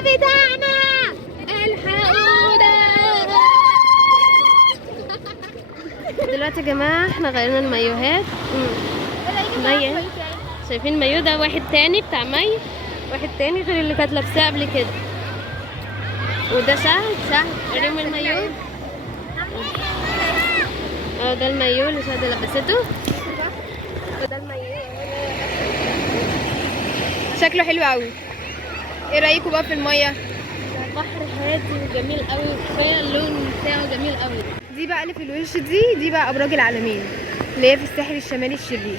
بتاعنا الحقونا. دلوقتي يا جماعه احنا غيرنا المايوهات. مية شايفين المايو ده واحد تاني بتاع مي، واحد تاني غير اللي كانت لابساه قبل كده. وده شهد وريم المايو. ده المايو اللي شهد لبسته، وده المايو شكله حلو قوي. ايه رايكم بقى في الميه؟ بحر هادي وجميل قوي، كفايه اللون بتاعه جميل قوي. دي بقى اللي في الوش دي بقى ابراج العالمين اللي هي في الساحل الشمالي الشرير.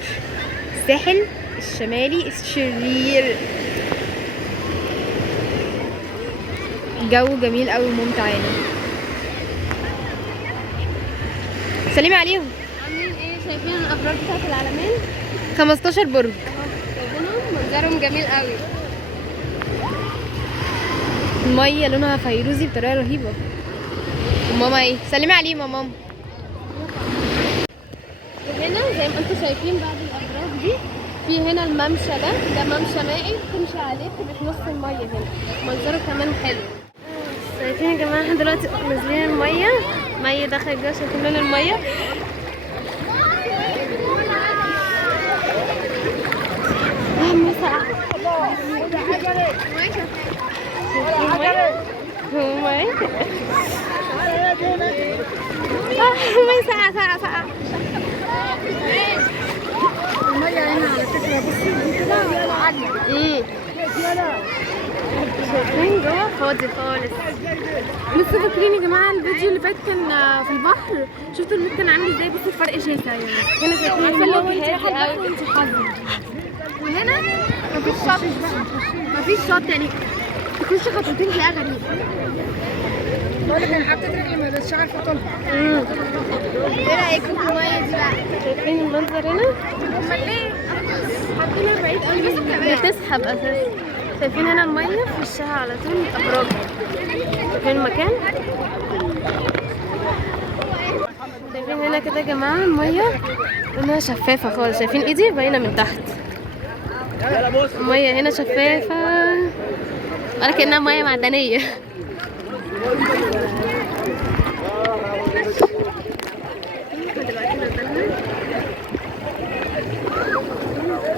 الساحل الشمالي الشرير. جو جميل قوي وممتع يعني. سلمي عليهم. عاملين ايه؟ شايفين الابراج بتاعت العالمين؟ 15 برج. شايفينهم منظرهم جميل قوي. الميه لونها فيروزي بطريقه رهيبه. وماما ايه؟ سلمي عليهم يا ماما. وهنا زي ما انتم شايفين بعد الابراج دي في هنا الممشى ده ممشى مائي تمشي عليه بتبقى في نص الميه هنا، منظره كمان حلو. شايفين يا جماعه احنا دلوقتي نازلين الميه، ميه دخل جوه. شايفين لون الميه؟ ميه ساقعه. ميه ساقعه ساقعه ساقعه. المية هنا على فكرة بصي دي كده عالية. شايفين جوه فاضي خالص. لسه فاكرين يا جماعة الفيديو اللي فات كان في البحر، شفتوا الموج كان عامل ازاي؟ بصوا الفرق شاسع يعني. هنا شايفين عارفة اللي هو الموج انت هادي رايحة قوي. البحر وانت حظك. وهنا مفيش شط، مفيش شط يعني تخشي خطوتين تلاقيها غريبة. بقول لك انا حطيت رجلي ما بقتش عارفة اطولها. ايه رايكم في الميه دي بقى؟ شايفين المنظر هنا؟ امال ليه؟ حاطينها بعيد قوي بس بتعملها. بتسحب اساسا. شايفين هنا الميه في وشها على طول ابراج. شايفين المكان؟ شايفين هنا كده يا جماعه الميه لونها شفافه خالص. شايفين ايدي باينه من تحت. الميه هنا شفافه ولا كأنها ميه معدنيه.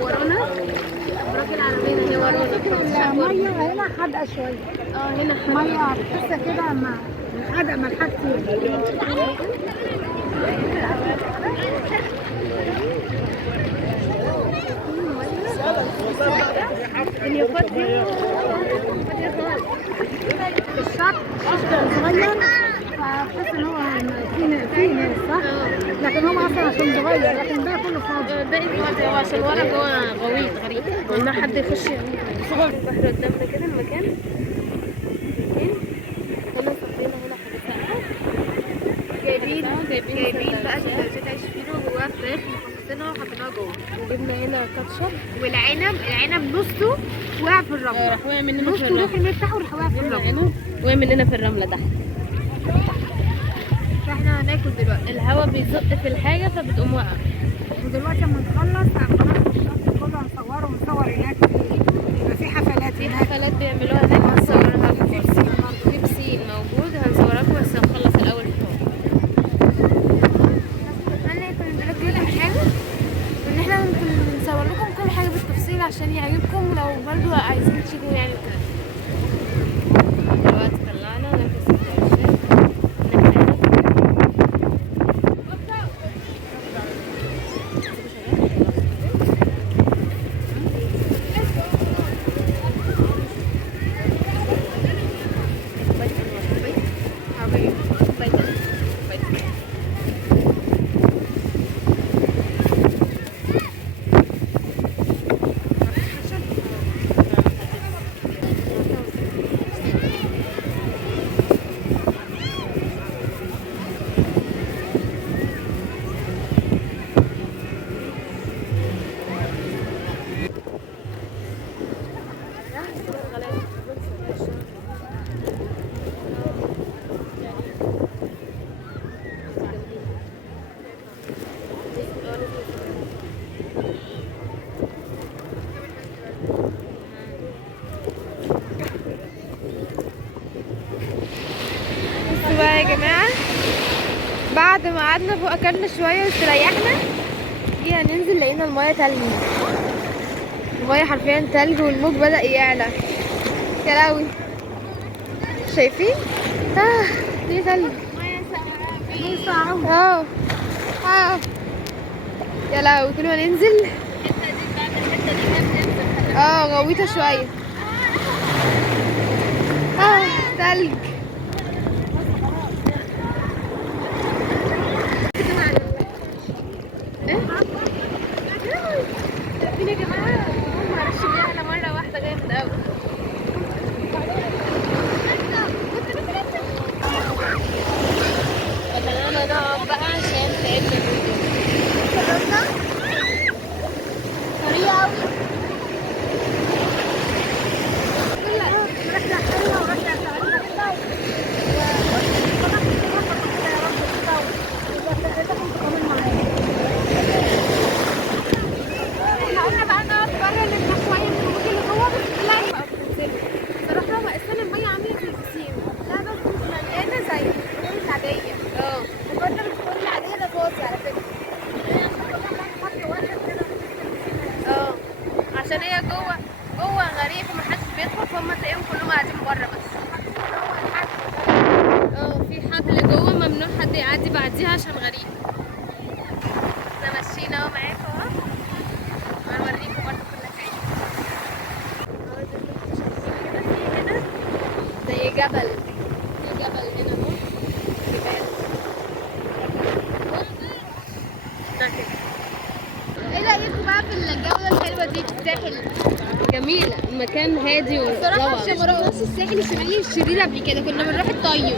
ورانا ابراج العالمين اهي ورانا. المية هنا حادقة شوية. هنا مية تحسها كده حادقة ملحها كتير. الشط صغير فتحس ان هو في ناس صح؟ لكن هو اصلا عشان صغير، لكن ده كله فاضي. باقي دلوقتي هو عشان ورا جوه غويط غريب، قلنا حد يخش صغر. البحر قدامنا كده المكان. هنا صفينا هنا حاجة ساقعة. جايبين بقى سندوتشات عيش فينو وجواها فراخ مخصصينها وحاطينها جوه. وجبنا هنا كاتشب. والعنب نصه وقع في الرمله. راح وقع مننا في نصه الرملة. داخل نفتحه وراح واقع في الرمله. وقع مننا في الرملة تحت. فاحنا هناكل دلوقتي. الهوا بيزق في الحاجة فبتقوم واقعة. ودلوقتي لما نخلص هنخلص الشط كله هنصوره ونصور هناك. يبقى في حفلات في هناك. حفلات بيعملوها هناك هنصورها لكم. في بسين موجود هنصورها لكم بس هنخلص الأول فطار. اتمنى يكون الفيديو عجبكم حاجه، وان احنا نصور لكم كل حاجه بالتفصيل عشان يعجبكم، ولو برضو عايزين تيجوا يعني وكده. دلوقتي طلعنا ناكل سندوتشات. ناكل عنب. يا جماعه بعد ما قعدنا فوق اكلنا شويه واستريحنا جينا ننزل لقينا المايه تلج. المايه حرفيا تلج والموج بدأ يعلى. يا لهوي شايفين؟ دي تلج. اه يا لهوي كل ما ننزل غويطه شويه. تلج. يا جماعه معرفش بيعلى مره واحده جامد قوي. فخلينا نقعد بقى عشان تعبنا طريقة قوي. رحلة حلوة ورحلة سعيدة كده. احنا قلنا بقى نقعد بره نبقى شوية من الموج اللي جوه بس لا يبقى بتنزل. صراحة هو أصلا المية عاملة زي البسين. لا بس مش مليانة زي البسين العادية. البرد البسين العادية ده فاضي على فكرة. عشان هي جوه غريب ومحدش بيدخل فهم تلاقيهم كلهم قاعدين بره بس. في حبل جوه ممنوع حد يعدي بعديها عشان غريب. احنا ماشيين اهو معاكم اهو هنوريكم برضه كل حاجه. هنا زي جبل هنا اهو جبال ده كده. ايه رايكم بقى في الجوله الحلوه دي في الساحل؟ جميلة المكان هادي الصراحه وروعة. ما رحناش الساحل الشمالي والشرير قبل كده، كنا بنروح الطيب.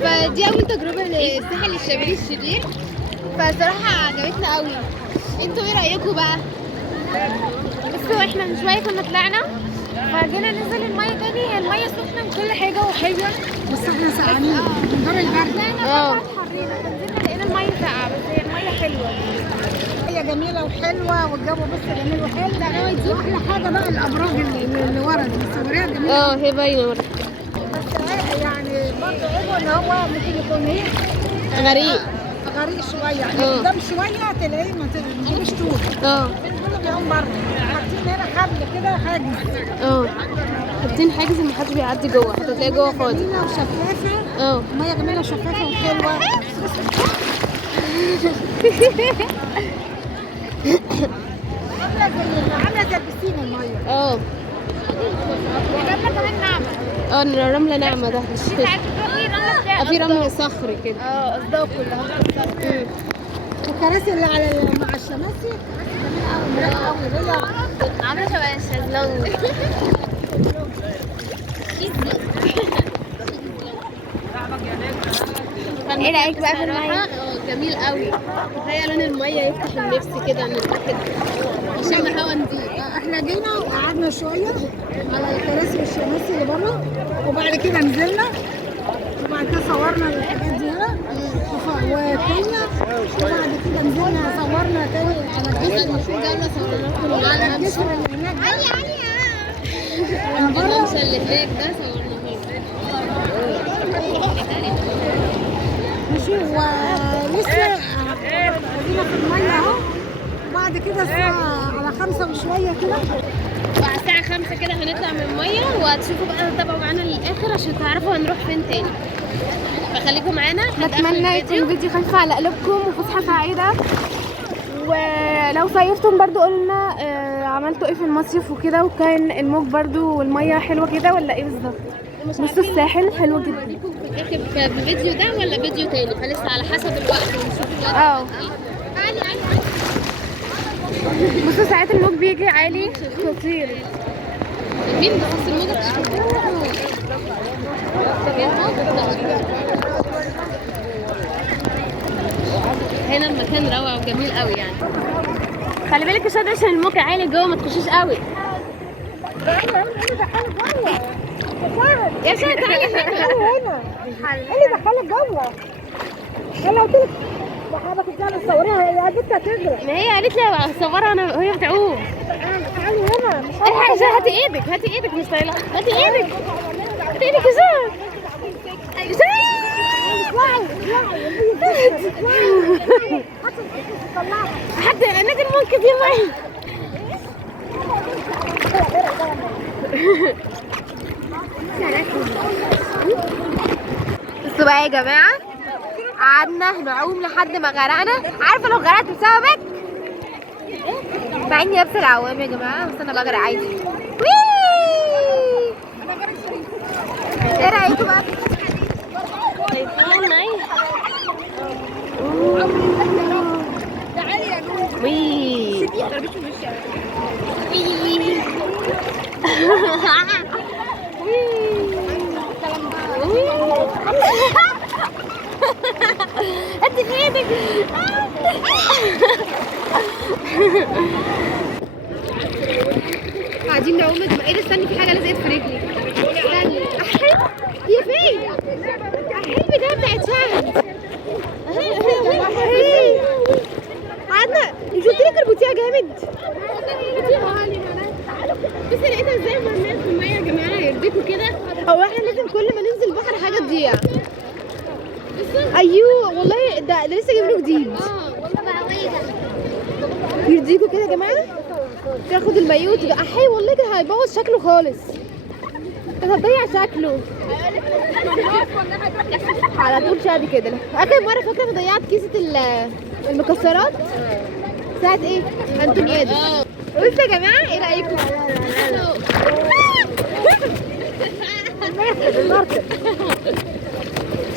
فدي اول تجربه للساحل الشمالي الشرير، فصراحه عجبتنا قوي. انتوا ايه رايكم بقى؟ بصوا احنا من شويه كنا طلعنا فجينا ننزل الميه تاني، هي الميه سخنه وكل حاجه وحلوه بس احنا سقعانين من دار البرد. طلعنا حرينا فنزلنا لقينا الميه ساقعه بس هي الميه حلوه. هي جميلة وحلوة والجو بس جميل وحلو. واحلى حاجة بقى الأبراج اللي ورا دي مصوريها جميلة. هي باينة برضه. بس يعني برضه عيبه إن هو ممكن يكون إيه غريب. غريق شوية، يعني قدام شوية تلاقيه ما تجيبوش طول. كله بيقوم بره. حاطين هنا حبل كده حاجز. حاطين حاجز ان محدش بيعدي جوه، هتلاقي جوه فاضي. جميلة وشفافة. المية جميلة وشفافة وحلوة. عاملة زي البسين المية. الرمله كمان ناعمه. الرملة ناعمة ده مش في ساعات بتروحي رمله بتاع في رمل صخري كده. اصداف كلها. والكراسي اللي مع الشماسي جميلة قوي مريحة قوي. عاملة شبه الشازلونج. ايه رايك بقى في الميه؟ جميل قوي. تخيل لون المية يفتح النفس كده من كده عشان هوا نضيف. احنا جينا وقعدنا شوية على الكراسي والشماسي اللي بره وبعد كده نزلنا وبعد كده صورنا الحاجات دي هنا وكلنا وبعد كده نزلنا صورنا تاني على الجسر اللي هناك ده. الممشى اللي هناك ده صورناه. ماشي ولسه خلينا في المية اهو وبعد كده الساعة على 5 وشوية كده بعد الساعة 5 كده هنطلع من المية وهتشوفوا بقى تتابعوا معانا للآخر عشان تعرفوا هنروح فين تاني. فخليكم معانا. نتمنى يكون فيديو خفيف على قلوبكم وفسحة سعيدة، ولو صيفتم برضو قلنا عملتوا ايه في المصيف وكده، وكان الموج برضو والمية حلوة كده ولا ايه بالظبط؟ بصوا الساحل حلو جدا. في الفيديو ده ولا فيديو تاني، فلسه على حسب الوقت ونشوف الوقت. بصوا ساعات الموج بيجي عالي خطير. مين بس الموجة هنا المكان روعة وجميل قوي يعني. خلي بالك يا شادي عشان الموج عالي جوه ما تخشيش قوي. يا شادي تعالي هنا. ايه اللي دخلك جوه؟ يلا قلت لك يا حبيبتي تعالي تصوريها يا بنت هتجري. ما هي قالت لي هصورها انا وهي بتعوم. تعالي هنا مش هاتي ايدك هاتي ايدك مش طايله. هاتي ايدك يا شادي. يا شادي حد نادي المنقذ يا مي. بصوا بقى يا جماعة، قعدنا نعوم لحد ما غرقنا. عارفة لو غرقت بسببك، مع اني لابسة العوام يا جماعة، بس انا بغرق عادي. ايه رأيكم بقى؟ انت في ايدك. قاعدين نعوم. ايه ده؟ استني، في حاجه لزقت في رجلي. استني. هي فين؟ البدايه بتاعت شهد. قعدنا. مش قلت لك اربطيها جامد؟ بس لقيتها ازاي مرميه في الميه يا جماعه؟ يرضيكوا كده؟ هو احنا لازم كل ما ننزل البحر حاجه تضيع؟ ايوه والله، ده لسه جايبينه جديد. يرضيكوا كده يا جماعه؟ تاخد المايو وتبقى احي. والله كده هيبوظ شكله خالص، كده هتضيع شكله على طول. شادي كده. اخر مره فاكره ضيعت كيسه المكسرات ساعه ايه؟ انتونيادس. بصوا يا جماعه، ايه رايكم؟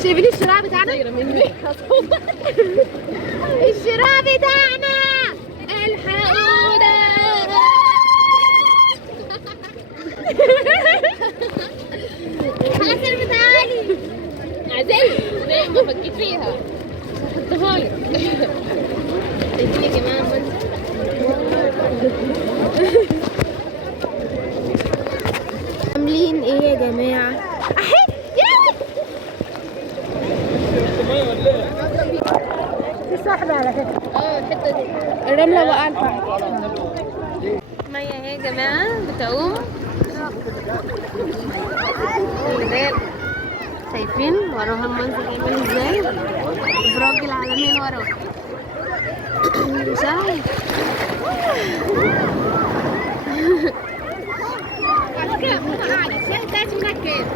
شايفين الشراع بتاعنا؟ الشراع بتاعنا الحقونا. حسن بتاعي زي ما فكيت فيها هحطها لك. شايفين يا جماعه المنظر؟ عاملين ايه يا جماعه؟ احي في صاحبي على فكره. الحته دي الرمله وقعت تحت. مية اهي يا جماعه بتعوم. شايفين وراها المنظر عامل ازاي؟ ابراج العالمين وراها. شايف؟ على فكره انا قاعده الساعه بتاعتي هناك كام؟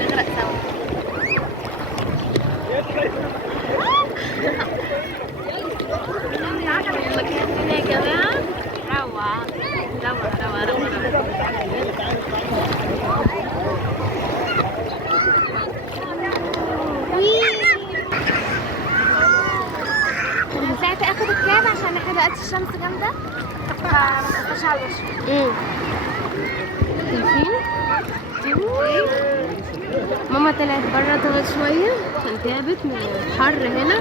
نغرق سوا. المكان هنا يا جماعة روعة روعة روعة روعة. ساعتها اخد الكاب عشان احنا دلوقتي الشمس جامدة فما تبقاش على الوش. شايفين؟ ماما طلعت برا تقعد شوية عشان تعبت من الحر هنا.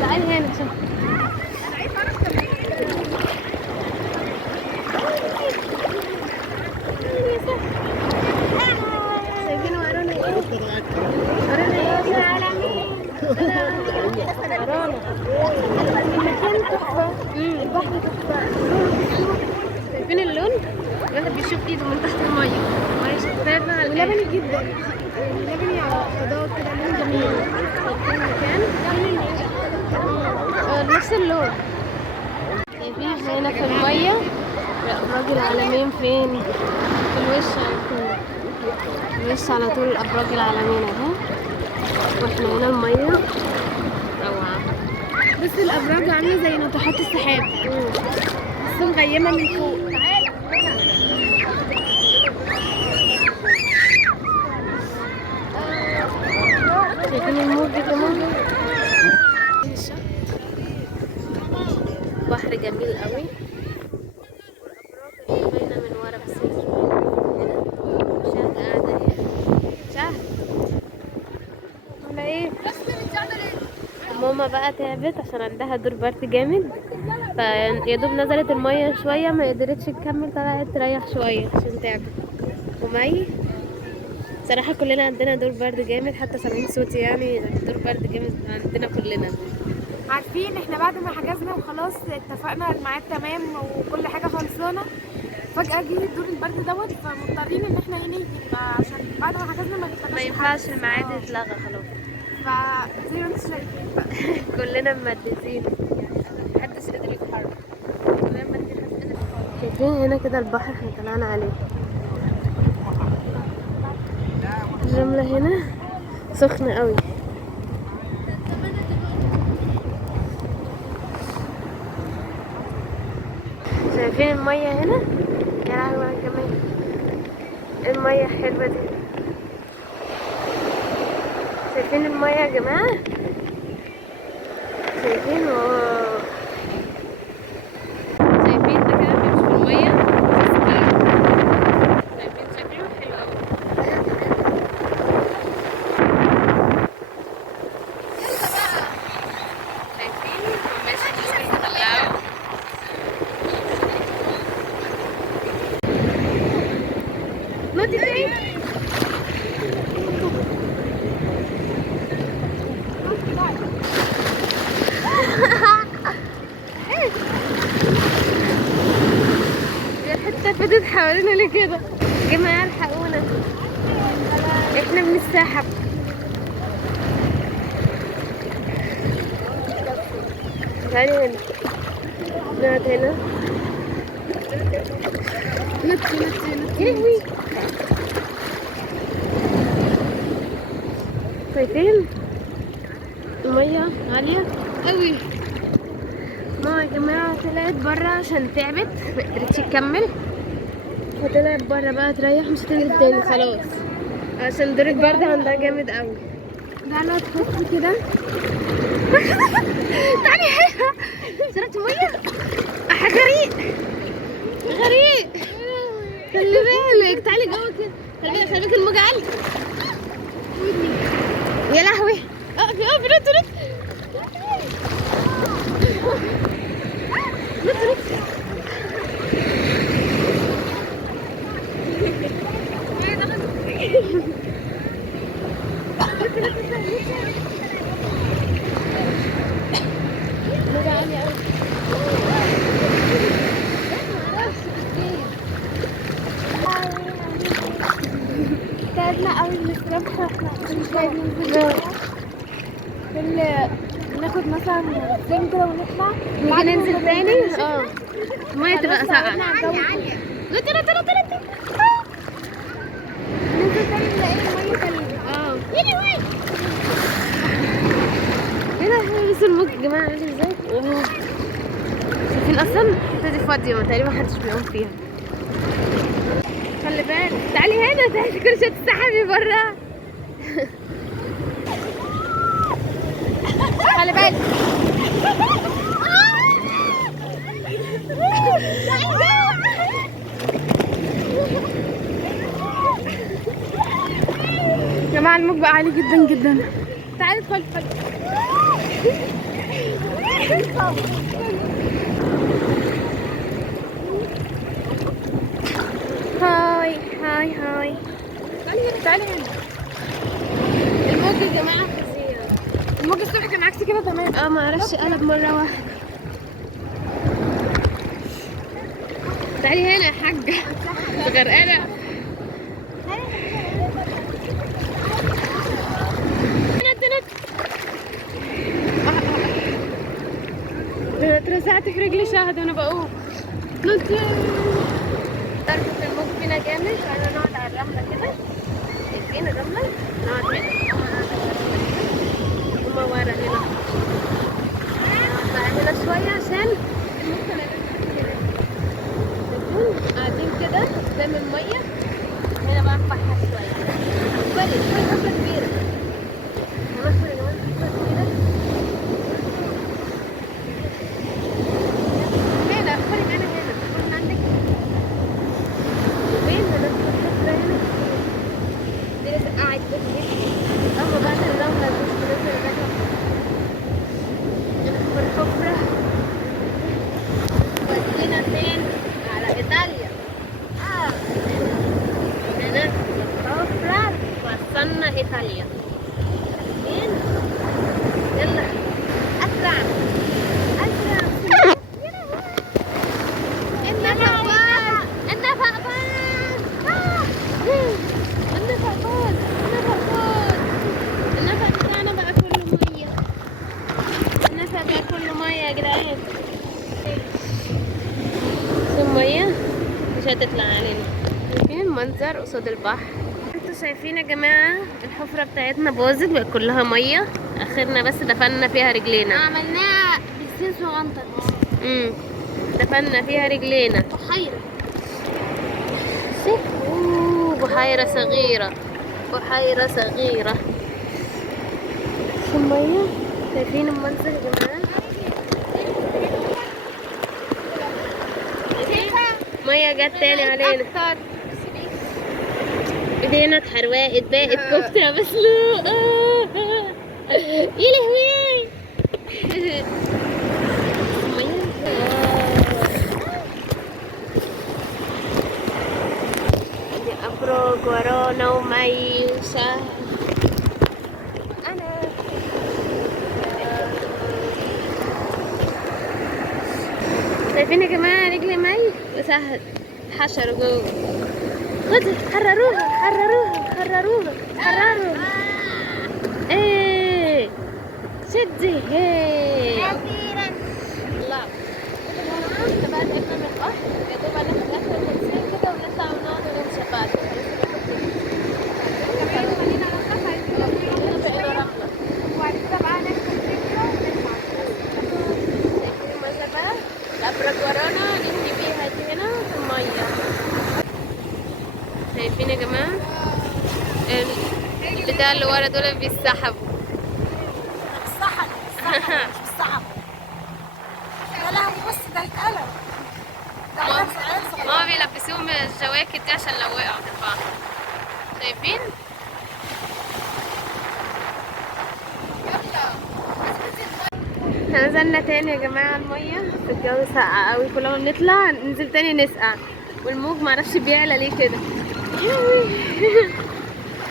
تعالي هنا شوف. شايفين ورانا ايه؟ ورانا ايه يا عالمين؟ ورانا المكان تحفة. البحر تحفة. شايفين اللون؟ الواحد بيشوف ايده من تحت المية. المية شفافة على ولبني جدا. لبني على خضار كده، لون جميل. شايفين المكان؟ نفس اللون. شايفين هنا في المية أبراج العالمين فين؟ في الوش على طول. الوش على طول الأبراج العالمين اهو. واحنا هنا المية روعة. بس الأبراج عاملة زي ناطحات السحاب. بس مغيمة من فوق. شايفين الموج كمان؟ بحر جميل قوي. والابراج اللي باينه من ورا بس مش باينه هنا. شهد قاعده اهي. شهد عامله ايه؟ ماما بقى تعبت عشان عندها دور برد جامد، فيا دوب نزلت الميه شويه ما قدرتش تكمل، طلعت تريح شويه عشان تعبت. ومي صراحه كلنا عندنا دور برد جامد، حتى سامعين صوتي يعني دور برد جامد عندنا كلنا. عارفين احنا بعد ما حجزنا وخلاص اتفقنا الميعاد تمام وكل حاجه خلصانه، فجاه جه دور البرد دوت، فمضطرين ان احنا نيجي عشان بعد ما حجزنا ما ما ينفعش الميعاد يتلغى خلاص. فزي ما انتم شايفين بقى كلنا ممددين، محدش قادر يتحرك. كلنا مادين، محدش قادر يتحرك. شايفين هنا كده البحر احنا طلعنا عليه. الرملة هنا سخنة قوي. شايفين المية هنا؟ يا لهوي على الجمال، المية حلوة دي. شايفين المية يا جماعة؟ شايفين؟ واو. شايفين ده كده بيمشي في المية، شايفين شكله حلو أوي. شايفين هو ماشي مش بيطلعه. نوتي تاني. يا حتة فاتت حوالينا ليه كده؟ يا جماعة الحقونا، احنا بنتسحب. تعالي هنا، نقعد هنا. يهوي. شايفين المية عالية قوي. ماما يا جماعة طلعت برا عشان تعبت، مقدرتش تكمل، فطلعت برا بقى تريح، مش هتنزل تاني خلاص عشان دور البرد عندها جامد قوي. تعالوا تحطوا كده. تعالي هنا، شربت مية؟ غريق غريق، خلي بالك. تعالي جوه كده، خلي بالك الموجة عالية. يا لهوي، اقفي اقفي، نط نط نط نط. الموجة عالية أوي. تعبنا قوي من السباحة، احنا مش عايزين ننزل. ناخد مثلا فين كده ونطلع. نيجي ننزل تاني. المية تبقى ساقعة. ننزل نط نط نط نط. تاني نلاقي المية تلج. ايه ده؟ بس الموج يا جماعة عامل ازاي؟ شايفين اصلا الحتة دي فاضية تقريبا محدش بيقوم فيها. خلي بالك. تعالي هنا، تعالي كل شوية تسحبي برا. خلي بالك. يا جماعة الموج بقى عالي جدا جدا. تعالي ادخلي ادخلي. هاي هاي هاي. تعالي هنا. الموج يا جماعة فظيع. الموج الصبح كان عكسي كده تمام. ما عرفش قلب مرة واحدة. تعالي هنا يا حاجة، غرقانة. انا اترزعت في رجلي شهد وانا بقوم. نطي. ضربة الموج فينا جامد، فانا نقعد على الرملة كده. شايفين الرملة؟ نقعد هنا. هما ورا هنا. نقعد بقى هنا شوية عشان الموج كان هنا. شايفين؟ قاعدين كده قدام المية. هنا بقى نفحها شوية. فرق شوية حبة كبيرة. هناخد يا جماعة حبة كبيرة. هنا فرق أنا هنا. كنت عندك فين؟ هناخد حبة هنا. دي لازم قاعد بس. تطلع علينا. شايفين المنظر قصاد البحر؟ انتوا شايفين يا جماعة الحفرة بتاعتنا باظت بقت كلها مية، اخرنا بس دفنا فيها رجلينا. عملناها بسين صغنطط. دفنا فيها رجلينا. بحيرة. بحيرة صغيرة، بحيرة صغيرة. شو المية؟ شايفين المنظر يا جماعة؟ مية جت تاني علينا. ايدينا اتحرقت، بقت كفتة مسلوقة. يا لهوي. دي أبراج ورانا ومي وشهر. أنا شايفين يا جماعة رجلي مي وسهل حشروا جوه. خدوا حرروها حرروها حرروها حرروها. ايه شدي هي أخيرا. الله. احنا بقى تعبنا من البحر، يا دوب هناخد اكل وننزل كده ونطلع ونقعد ونمشي بعد. كمان خلينا نخاف عايزين بقينا رملة. وبعد كده بقى ناخد فكرة ونطلع. شايفين المنظر بقى؟ الأبراج ورانا ننهي بيها دي هنا في المية. شايفين يا جماعة؟ البتاع اللي ورا دول بيسحبوا. السحب مش بالسحب. يا لهوي بص ده اتقلب. ده عيال ماما بيلبسوهم الجواكت دي عشان لو وقعوا في البحر. شايفين؟ احنا نزلنا تاني يا جماعة المية، في الجو ساقع قوي، كل ما بنطلع ننزل تاني نسقع، والموج معرفش بيعلى ليه كده.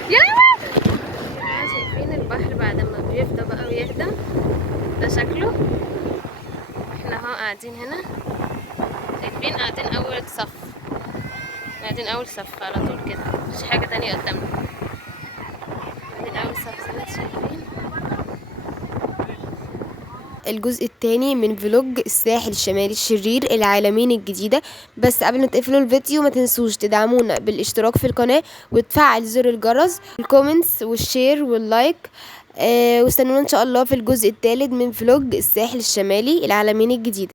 يا لهوي. شايفين البحر بعد ما بيفضى بقى ويهدى ده شكله. احنا اهو قاعدين هنا، شايفين قاعدين اول صف، قاعدين اول صف على طول كده، مفيش حاجة تانية قدامنا. قاعدين اول صف زي ما شايفين. الجزء الثاني من فلوج الساحل الشمالي الشرير العالمين الجديدة. بس قبل ما تقفلوا الفيديو ما تنسوش تدعمونا بالاشتراك في القناة وتفعل زر الجرس والكومنتس والشير واللايك. واستنونا ان شاء الله في الجزء الثالث من فلوج الساحل الشمالي العالمين الجديدة.